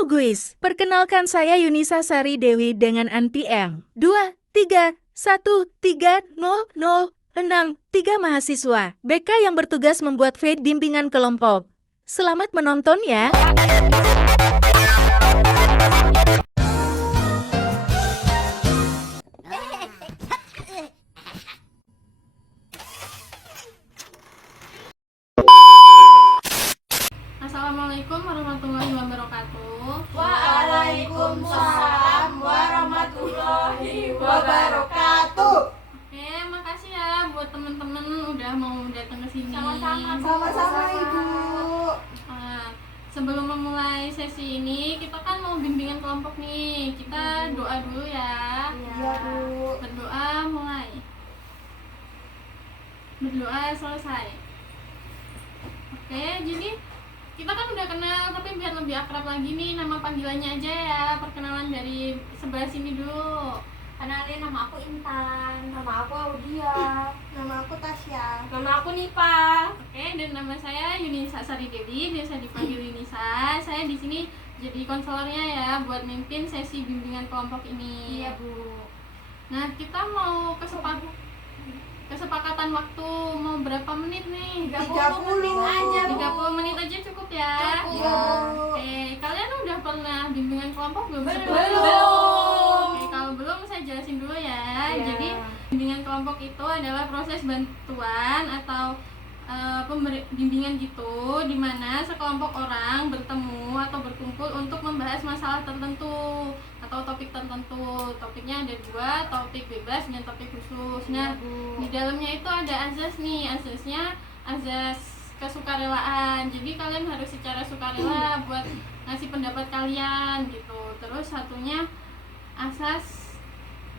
Halo guys, perkenalkan saya Yunisa Sari Dewi dengan NPM 2313006 mahasiswa BK yang bertugas membuat video bimbingan kelompok. Selamat menonton ya. Assalamualaikum warahmatullahi wabarakatuh. Waalaikumsalam warahmatullahi wabarakatuh. Oke, makasih ya buat temen-temen udah mau datang ke sini. Sama-sama Ibu. Sebelum memulai sesi ini, kita kan mau bimbingan kelompok nih. Kita doa dulu ya. Iya Bu. Berdoa mulai. Berdoa selesai. Oke, jadi kita kan udah kenal, tapi biar lebih akrab lagi nih, nama panggilannya aja ya. Perkenalan dari sebelah sini dulu. Kenalin, nama aku Intan. Nama aku Audia. Nama aku Tasya. Nama aku Nipa. Oke, dan nama saya Yunisa Sari Dewi, biasa dipanggil Yunisa. Saya di sini jadi konselornya ya, buat mimpin sesi bimbingan kelompok ini. Iya Bu. Nah, kita mau kesepakatan waktu mau berapa menit nih? 30 menit aja Bu. 30 menit aja cukup ya. Cukup. Iya. Oke, kalian udah pernah bimbingan kelompok belum? Belum. Oke, kalau belum saya jelasin dulu ya. Iya. Jadi bimbingan kelompok itu adalah proses bantuan atau bimbingan gitu, di mana sekelompok orang bertemu atau berkumpul untuk membahas masalah tertentu atau topik tertentu. Topiknya ada dua, topik bebas dan topik khusus. Nah, di dalamnya itu ada azas nih, azasnya azas kesukarelaan. Jadi kalian harus secara sukarela buat ngasih pendapat kalian gitu. Terus satunya asas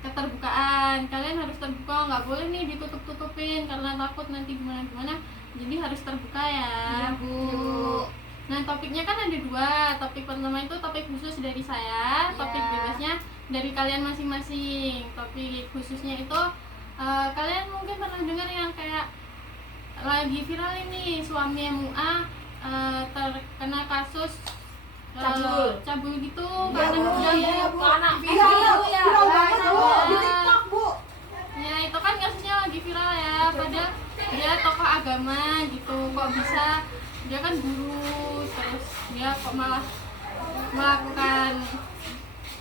keterbukaan. Kalian harus terbuka, nggak boleh nih ditutup-tutupin karena takut nanti gimana-gimana. Jadi harus terbuka ya. Iya Bu. Nah, topiknya kan ada dua. Topik pertama itu topik khusus dari saya, topik bebasnya dari kalian masing-masing. Topik khususnya itu kalian mungkin pernah dengar yang kayak lagi viral ini, suami MUA terkena kasus cabul gitu. Iya Bu. Karena Bu. Anak Viral ya. banget Bu. Iya. Di TikTok Bu. ya itu kan kasusnya lagi viral ya, padahal dia tokoh agama gitu, kok bisa dia kan guru, terus dia kok malah melakukan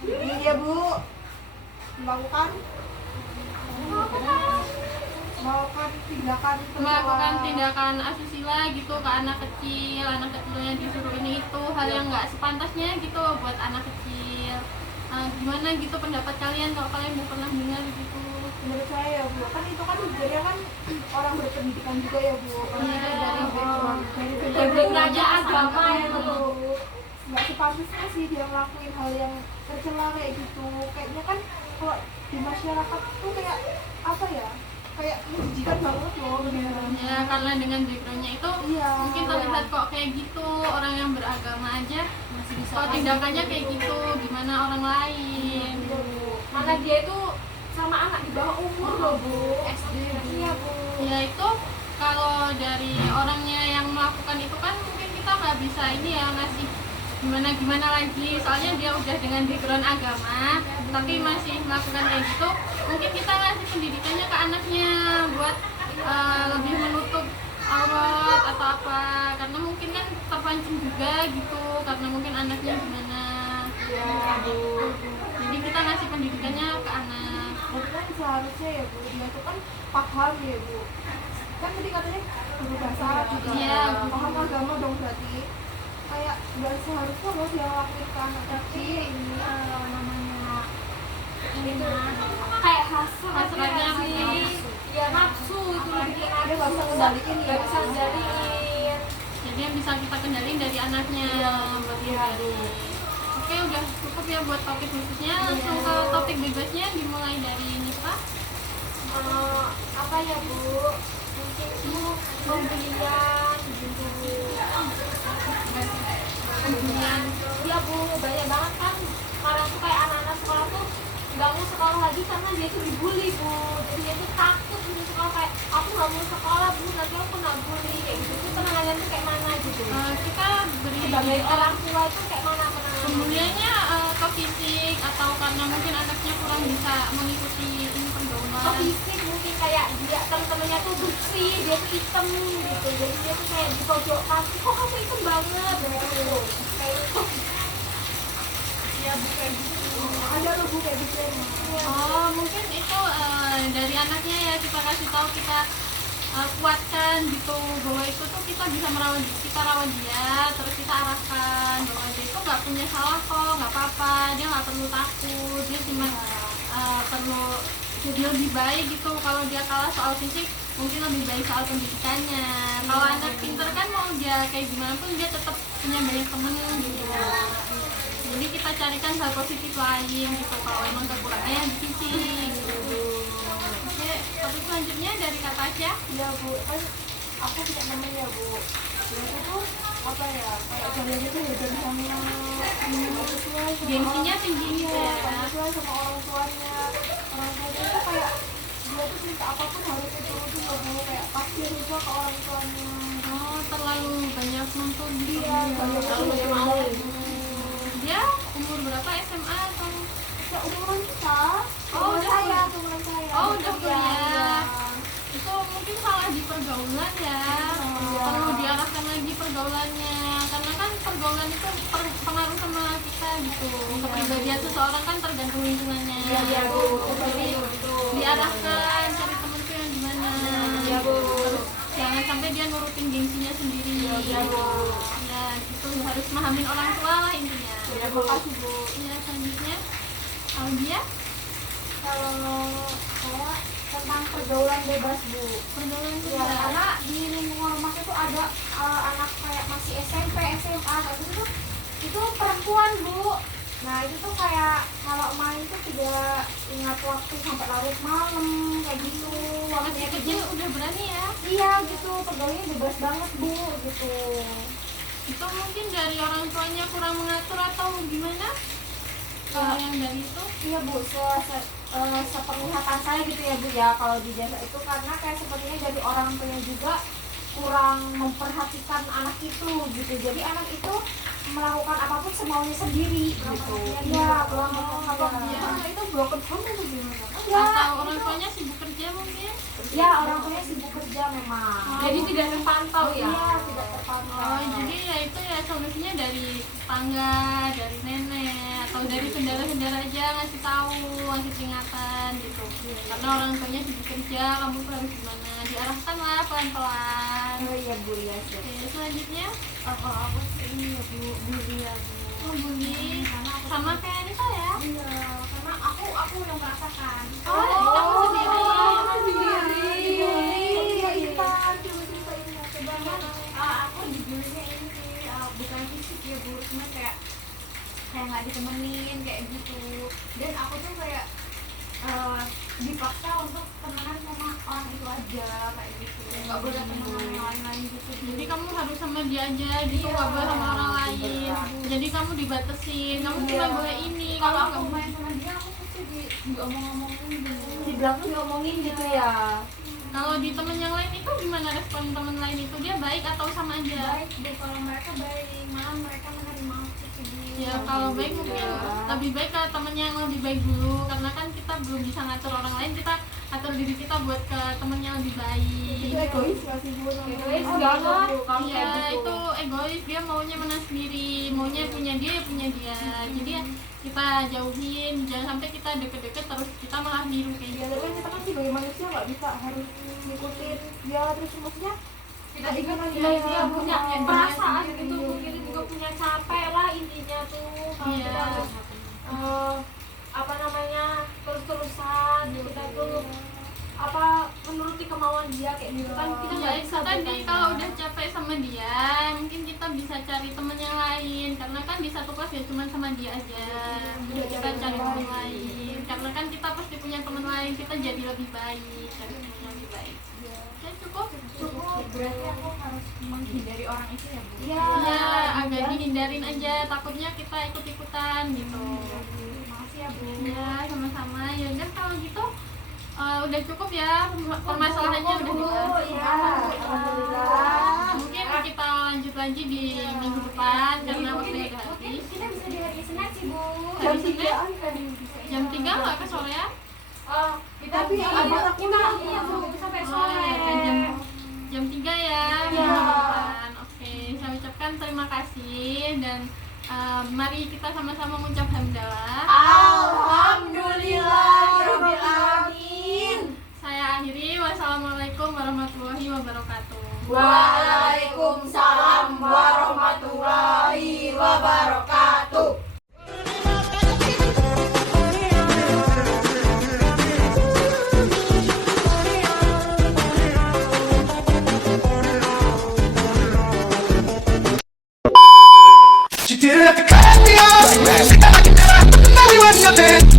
Iya Bu. melakukan tindakan asusila gitu ke anak kecilnya disuruh ini itu hal yang nggak sepantasnya gitu buat anak kecil. Gimana gitu pendapat kalian kalau kalian udah pernah dengar gitu? Menurut saya ya Bu, kan itu kan sebenarnya kan orang berpendidikan juga ya Bu. Karena Iya. dari background Backgroundnya agama ya Bu. Bu. Nggak sepantasnya sih dia ngelakuin hal yang tercela kayak gitu. Kayaknya kan kalau di masyarakat tuh kayak apa ya? Kayak menjijikan banget loh beneran. Ya karena dengan backgroundnya itu Iya. mungkin terlihat kok kayak gitu, orang yang beragama aja Masih bisa. kok tindakannya kayak gitu, gimana orang lain? Mana dia itu sama anak di bawah umur loh Bu. SD. Iya Bu. Ya itu kalau dari orangnya yang melakukan itu kan mungkin kita nggak bisa ini ya ngasih gimana lagi, soalnya dia udah dengan background agama tapi masih melakukan kayak gitu. Mungkin kita ngasih pendidikannya ke anaknya buat lebih menutup aurat atau apa, karena mungkin kan terpancing juga gitu karena mungkin anaknya gimana. Iya Bu. Jadi kita ngasih pendidikannya ke anak. Tapi kan seharusnya ya Bu, dia tuh kan paham ya Bu. Kan tadi katanya guru bahasa Arab juga. Iya, Bu. Paham agama dong berarti. Kayak nggak seharusnya loh dia ngelakuin ke anak kecil ini Namanya ini kayak Hasratnya sih. Ya nafsu itu lebih ke dia nggak bisa nafsu. kendaliin ya. Nggak bisa kendaliin. Jadi yang bisa kita kendaliin dari anaknya buat hindari. Oke, udah cukup ya buat topik khususnya. Langsung ke topik bebasnya, dimulai dari Nipa. Apa ya Bu? Mungkin itu pembelian gitu. Pembelian. Iya Bu, banyak banget kan. Sekarang tuh kayak anak-anak sekolah tuh nggak mau sekolah lagi karena dia tuh dibully Bu. Jadi dia tuh takut untuk sekolah, kayak aku nggak mau sekolah Bu, nanti aku kena bully kayak gitu. Itu penanganannya kayak mana gitu? Kita beri Sebagai orang tua itu kayak mana penanganannya? Pembuliannya ke fisik atau karena mungkin anaknya kurang bisa mengikuti ini Ke pergaulan. fisik mungkin kayak dia temen-temennya tuh bersih, dia tuh hitam gitu, jadi dia tuh kayak dipojokkan, kok kamu hitam banget gitu, kayak itu. Ya bu kayak gitu. Ada loh Bu kayak gitu emang. Oh, mungkin itu dari anaknya ya, kita kasih tahu, kita kuatkan gitu bahwa itu tuh kita bisa rawat dia, terus kita arahkan bahwa dia itu nggak punya salah kok, nggak apa-apa, dia nggak perlu takut, dia cuma perlu jadi lebih baik gitu. Kalau dia kalah soal fisik, mungkin lebih baik soal pendidikannya. Kalau anak pinter kan mau dia kayak gimana pun dia tetap punya banyak temen gitu. Jadi kita carikan hal positif lain gitu kalau emang kekurangannya di fisik gitu. Oke, topik selanjutnya dari Kak Tasya. Iya Bu, kan aku punya temen ya Bu. Dia itu tuh apa ya, kayak jalannya tuh ya jadi sama yang nggak sesuai sama Gengsinya orang- tinggi gitu iya, ya. nggak sesuai sama orang tuanya. Orang tuanya tuh kayak dia tuh minta apapun harus diturutin loh Bu, kayak pasir juga ke orang tuanya. Oh, terlalu banyak nuntut gitu. Iya, banyak Terlalu banget banyak mau. Dia umur berapa, SMA atau? Ya umuran kita, Oh, umuran udah saya, kuliah. umuran saya. Oh, Dia udah kuliah, kuliah. iya. Itu mungkin salah di pergaulan ya. Iya. Perlu diarahkan lagi pergaulannya, karena kan pergaulan itu pengaruh sama kita gitu. Kepribadian seseorang kan tergantung lingkungannya. Iya, iya, Bu. Jadi diarahkan cari temen tuh yang gimana. Iya, Bu. Terus jangan sampai dia nurutin gengsinya sendiri. Iya, Bu. Ya gitu, harus mahamin orang tua lah intinya. Ya, makasih Bu. Ya, selanjutnya Audia, Kalau saya tentang pergaulan bebas Bu. pergaulan Ya, bebas. karena di lingkungan rumah itu ada anak kayak masih SMP, SMA kayak gitu tuh, itu perempuan Bu. Nah itu tuh kayak kalau main tuh tidak ingat waktu sampai larut malam kayak gitu. Masih Waktunya kecil udah berani ya. Iya gitu, pergaulannya bebas banget Bu gitu. Itu mungkin dari orang tuanya kurang mengatur atau gimana? Kalau yang dari itu? Iya Bu, sepenglihatan saya gitu ya Bu ya, kalau di desa itu karena kayak sepertinya dari orang tuanya juga kurang memperhatikan anak itu gitu. Jadi anak itu melakukan apapun semaunya sendiri gitu. Iya, kurang memperhatikan. Ya. Itu broken home atau gimana? Atau Enggak, orang itu tuanya sibuk kerja mungkin? ya orang tuanya sibuk kerja memang. Jadi tidak terpantau ya. Iya, tidak terpantau. Oh, jadi ya itu ya solusinya dari tetangga, dari nenek, atau dari saudara-saudara aja ngasih tahu, ngasih peringatan gitu. Karena orang tuanya sibuk kerja, kamu tuh harus gimana? Diarahkan lah pelan-pelan. Oh iya Bu, ya siap. Oke, selanjutnya Aku sih ini ya bu, bully ya bu. membuli sama kayak Anissa ya. Iya, karena aku yang merasakan. Oh, kamu sendiri. Iya, Intan, coba ceritain ya, coba. Aku dibulinya ini sih bukan fisik ya bu, cuma kayak nggak ditemenin kayak gitu. Dan aku tuh kayak dipaksa untuk temenan sama orang itu aja kayak gitu, nggak boleh temenan yang lain-lain gitu. Jadi kamu harus sama dia aja gitu, Iya. nggak boleh sama orang lain. Jadi kamu dibatasin, kamu Iya. cuma boleh ini. Kalau Kalau aku kamu main sama dia aku pasti diomong-omongin gitu. Di belakang diomongin gitu ya. kalau di temen yang lain itu gimana respon temen lain itu, dia baik atau sama aja? Baik bu, kalau mereka baik, malah mereka menerima aku kayak gitu. Ya kalau baik mungkin lebih baik ke temen yang lebih baik dulu, karena kan kita belum bisa ngatur orang lain, kita atur diri kita buat ke temen yang lebih baik. Itu egois nggak sih Bu? Egois Oh, banget. gitu. Kamu Iya, kayak gitu. itu egois, dia maunya menang sendiri, maunya punya dia ya punya dia. Jadi ya kita jauhin, jangan sampai kita deket-deket terus kita malah niru kayak Ya, gitu. tapi kita kan sebagai manusia nggak bisa harus ngikutin dia terus maksudnya. Kita juga punya Iya, dia punya iya, perasaan iya, gitu, iya. mungkin juga punya capek lah intinya tuh. Kalau Iya. kita harus apa namanya terus-terusan kita tuh apa menuruti kemauan dia kayak gitu kan kita Ya nggak itu bisa tadi, bukan. kalau udah capek sama dia, mungkin kita bisa cari temen yang lain, karena kan di satu kelas ya cuma sama dia aja. Jadi kita cari temen lain, karena kan kita pasti punya temen lain, kita jadi lebih baik, cari temen yang lebih baik. Ya cukup. Berarti aku harus menghindari orang itu ya bu. Iya. Ya agak dihindarin aja, takutnya kita ikut-ikutan gitu. Makasih ya Bu. Ya sama-sama. Ya udah kalau gitu udah cukup ya, permasalahannya udah Bu, jelas. ya, alhamdulillah. Mungkin kita lanjut lagi di minggu depan karena waktunya udah Mungkin habis. kita bisa di hari Senin sih Bu. Hari Senin jam 3 nggak ke sorean? Kita Tapi ada kuliah. iya Bu sampai Oh, sore. ya, jam 3 ya minggu depan. Oke, saya ucapkan terima kasih dan mari kita sama-sama mengucap hamdalah. Alhamdulillahirobbilalamin. Saya akhiri, wassalamualaikum warahmatullahi wabarakatuh. Waalaikumsalam warahmatullahi wabarakatuh. She did it at the cut me off. She got like a knife, but the money was nothing.